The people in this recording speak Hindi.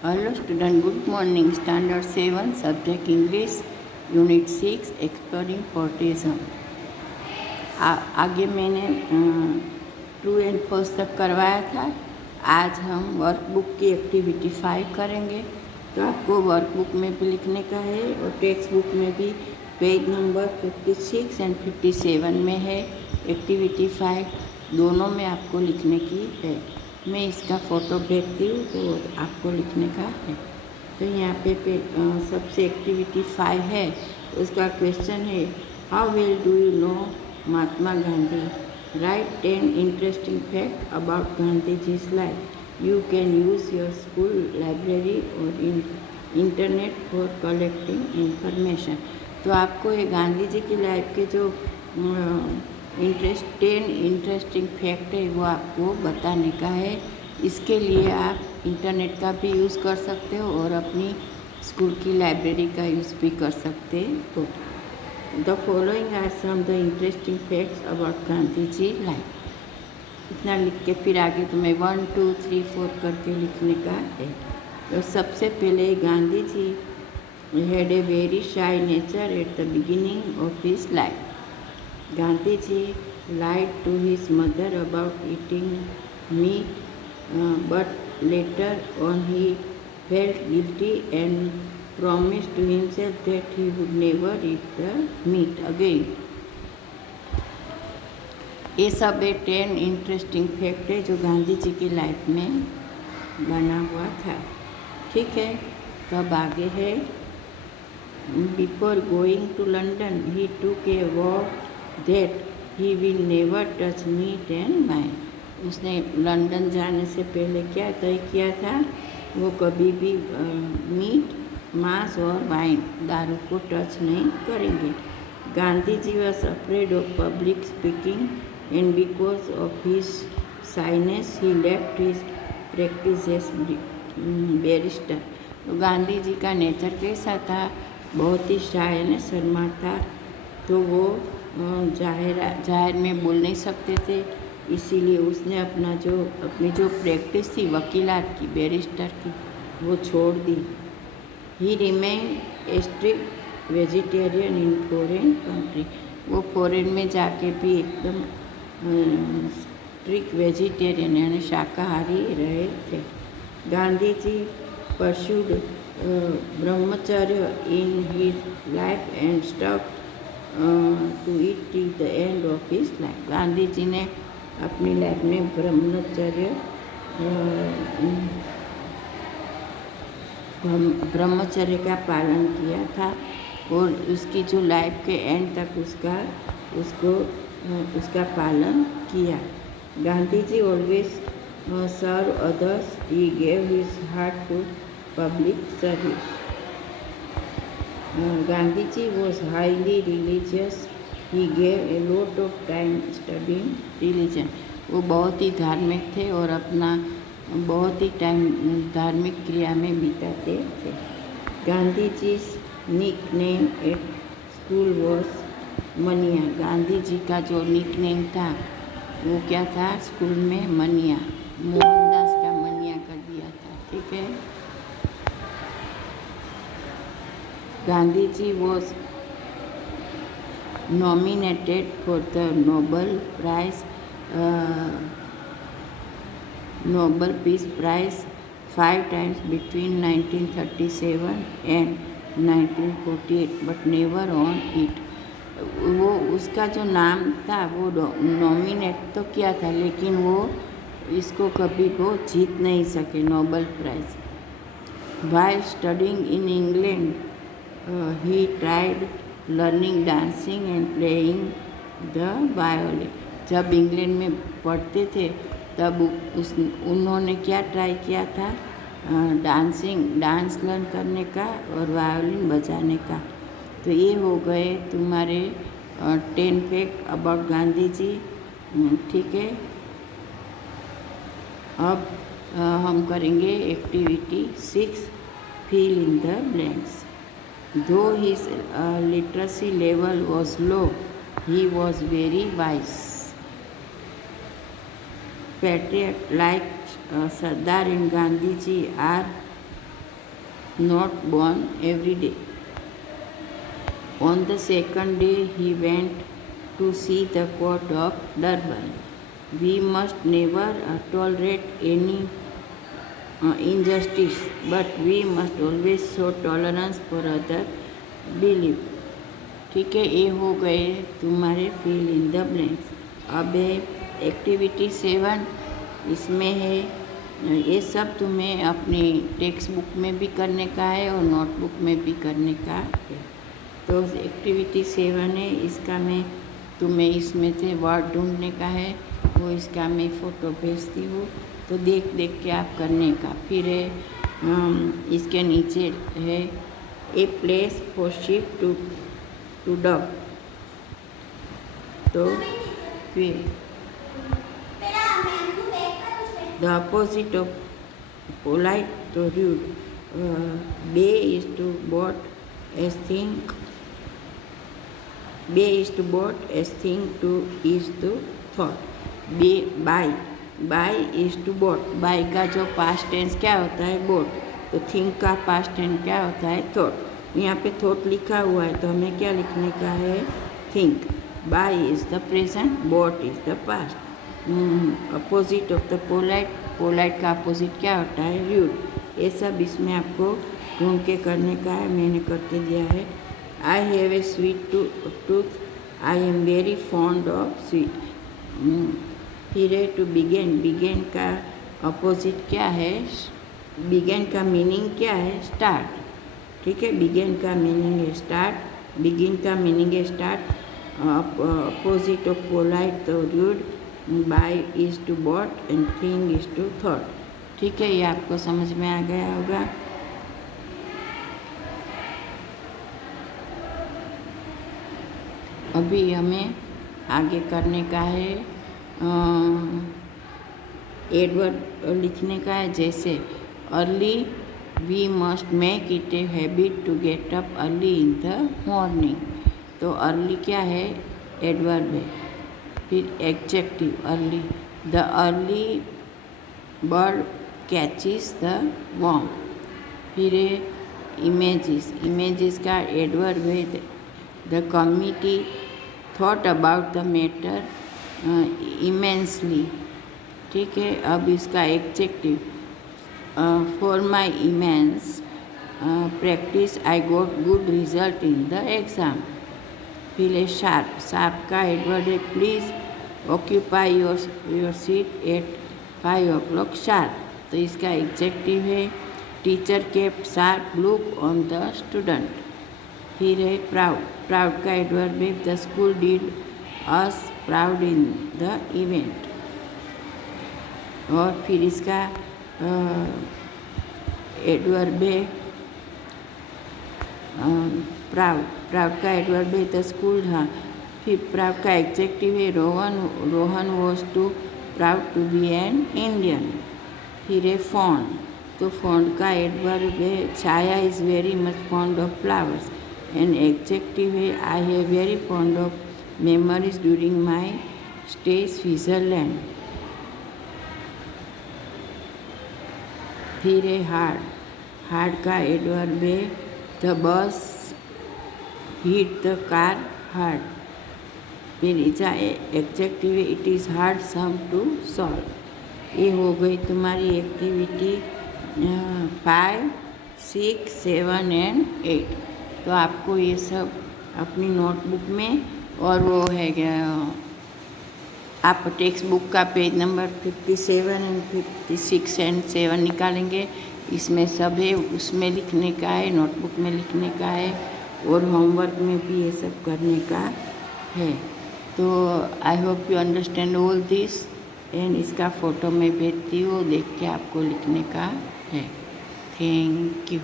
Hello student, good morning. Standard 7, subject English, Unit 6, Exploring Poetism. आगे मैंने ट्रू एंड फॉल्स तक करवाया था। आज हम वर्कबुक की एक्टिविटी 5 करेंगे। तो आपको वर्कबुक में भी लिखने का है और टेक्स्ट बुक में भी पेज नंबर 56 एंड 57 में है। एक्टिविटी 5 दोनों में आपको लिखने की है। मैं इसका फ़ोटो भेजती हूँ तो आपको लिखने का है। तो यहाँ पे सबसे एक्टिविटी 5 है। उसका क्वेश्चन है, how well do you know Mahatma Gandhi? Right 10 interesting fact about Gandhi जीज life. You can use your school library और इंटरनेट फॉर कलेक्टिंग इंफॉर्मेशन। तो आपको ये गांधी जी की लाइफ के जो 10 इंटरेस्टिंग फैक्ट है वो आपको बताने का है। इसके लिए आप इंटरनेट का भी यूज़ कर सकते हो और अपनी स्कूल की लाइब्रेरी का यूज़ भी कर सकते हो। The following are some the interesting facts about Gandhi ji life. इतना लिख के फिर आगे तुम्हें 1 2 3 4 करके लिखने का है। तो सबसे पहले Gandhi ji had a very shy nature at the beginning of his life. Gandhi ji lied to his mother about eating meat, but later on he felt guilty and promised to himself that he would never eat the meat again. ये सब 10 इंटरेस्टिंग फैक्ट है जो गांधी जी की लाइफ में बना हुआ था। ठीक है, तब आगे है, before going to London he took a vow that he will never touch meat and wine. उसने लंदन जाने से पहले क्या तय किया था? वो कभी भी मीट, मांस और वाइन, दारू को टच नहीं करेंगे। Gandhi ji was afraid of public speaking and because of his shyness he left his practice as barrister. तो गांधी जी का नेचर कैसा था? बहुत ही शाय ने शर्मा था, तो वो जाहिर में बोल नहीं सकते थे। इसीलिए उसने अपनी जो प्रैक्टिस थी वकीलात की, बैरिस्टर की, वो छोड़ दी। He remain a strict vegetarian in foreign country. वो फॉरेन में जाके भी एकदम स्ट्रिक्ट वेजिटेरियन यानी शाकाहारी रहे थे। Gandhi ji pursued brahmacharya in his life and stuck to it till the end of his life. Gandhi ji ने अपनी लाइफ में ब्रह्मचर्य का पालन किया था और उसकी जो लाइफ के एंड तक उसका पालन किया। Gandhi ji always serve others, he gave his heart to public service. Gandhi ji was highly religious. He gave a lot of time studying religion. वो बहुत ही धार्मिक थे और अपना बहुत ही टाइम धार्मिक क्रिया में बिताते थे। Gandhi ji nick name at school was Moniya. Gandhi ji का जो निक नेम था वो क्या था? स्कूल में मनिया, मोहनदास का मनिया कर दिया था। ठीक है। Gandhi ji was nominated for the Nobel Peace Prize 5 times between 1937 and 1948, but never on it. वो उसका जो नाम था वो नॉमिनेट तो किया था, लेकिन वो इसको कभी वो जीत नहीं सके Nobel prize. While studying in England, he tried learning dancing and playing the violin. जब इंग्लैंड में पढ़ते थे तब उन्होंने क्या ट्राई किया था? डांस लर्न करने का और वायोलिन बजाने का। तो ये हो गए तुम्हारे 10 फैक्ट अबाउट गांधी जी। ठीक है, अब हम करेंगे activity 6, fill in the blanks. Though his literacy level was low, he was very wise. Patriot like Sardar and Gandhiji are not born every day. On the second day, he went to see the court of Durban. We must never tolerate any injustice, but we must always show tolerance for other belief. ठीक है, ये हो गए तुम्हारे फिल इन द ब्लैंक्स. अब है एक्टिविटी 7. इसमें है ये सब तुम्हें अपनी टेक्स्ट बुक में भी करने का है और नोटबुक में भी करने का है. तो एक्टिविटी 7 है, इसका मैं तुम्हें इसमें से वर्ड ढूंढने का है, वो इसका मैं फ़ोटो भेजती हूँ, तो देख देख के आप करने का. फिर है इसके नीचे है a place for ship to dock. तो फिर द अपोजिट ऑफ पोलाइट तो rude. Buy is to bought as think. Buy is to bought as think to is to thought. Buy buy is to bought. Buy का जो पास्ट टेंस क्या होता है? बोट. तो थिंक का पास्ट टेंस क्या होता है? थॉट. यहाँ पे थॉट लिखा हुआ है तो हमें क्या लिखने का है? Think. Buy is the present, bought is the past. Opposite of the polite. Polite का अपोजिट क्या होता है? रूड. ये सब इसमें आपको ढूंढ के करने का है, मैंने करके दिया है. I have a sweet tooth. I am very fond of sweet. फिर है टू बिगेन. बिगेन का अपोजिट क्या है? बिगेन का मीनिंग क्या है? स्टार्ट. ठीक है, बिगेन का मीनिंग है स्टार्ट, बिगिन का मीनिंग है स्टार्ट. अपोजिट ऑफ पोलाइट तो rude. Buy is to bought and think is to thought. ठीक है, ये आपको समझ में आ गया होगा. अभी हमें आगे करने का है एडवर्ड लिखने का है. जैसे early we must make it a habit to get up early in the morning. तो अर्ली क्या है? एडवर्ब है. फिर adjective early. The early bird catches the worm. फिर है इमेजेस. इमेजेस का एडवर्ब है. The committee thought about the matter immensely. ठीक है, अब इसका adjective for my immense practice I got good result in the exam. फिर है शार्प. शार्प का एडवर्ब है please occupy your seat at 5 o'clock sharp. तो इसका एडजेक्टिव है teacher kept sharp look on the student. फिर है प्राउड. प्राउड का एडवर्ब है the school did us proud in the event. और फिर इसका एडवर्ब है प्राउड. प्राउड का एडवर्ब है द स्कूल. हाँ, फिर प्राउड का एडजेक्टिव है Rohan was too proud to be an Indian. फिर है फॉन्ड. तो फॉन्ड का एडवर्ब है Chhaya is very much fond of flowers. And adjective है I have very fond of memories during my stay Switzerland. फिर है हार्ड. हार्ड का एडवर्ब है the bus hit the car hard. फिर इसका एडजेक्टिव है it is hard some to solve. ये हो गई तुम्हारी एक्टिविटी 5, 6, 7 एंड 8. तो आपको ये सब अपनी नोटबुक में और वो है आप टेक्स्ट बुक का पेज नंबर 57 एंड 56 एंड 7 निकालेंगे. इसमें सब है, उसमें लिखने का है, नोटबुक में लिखने का है और होमवर्क में भी ये सब करने का है. तो I hope you understand all this. And इसका फ़ोटो मैं भेजती हूँ, देख के आपको लिखने का है. Thank you.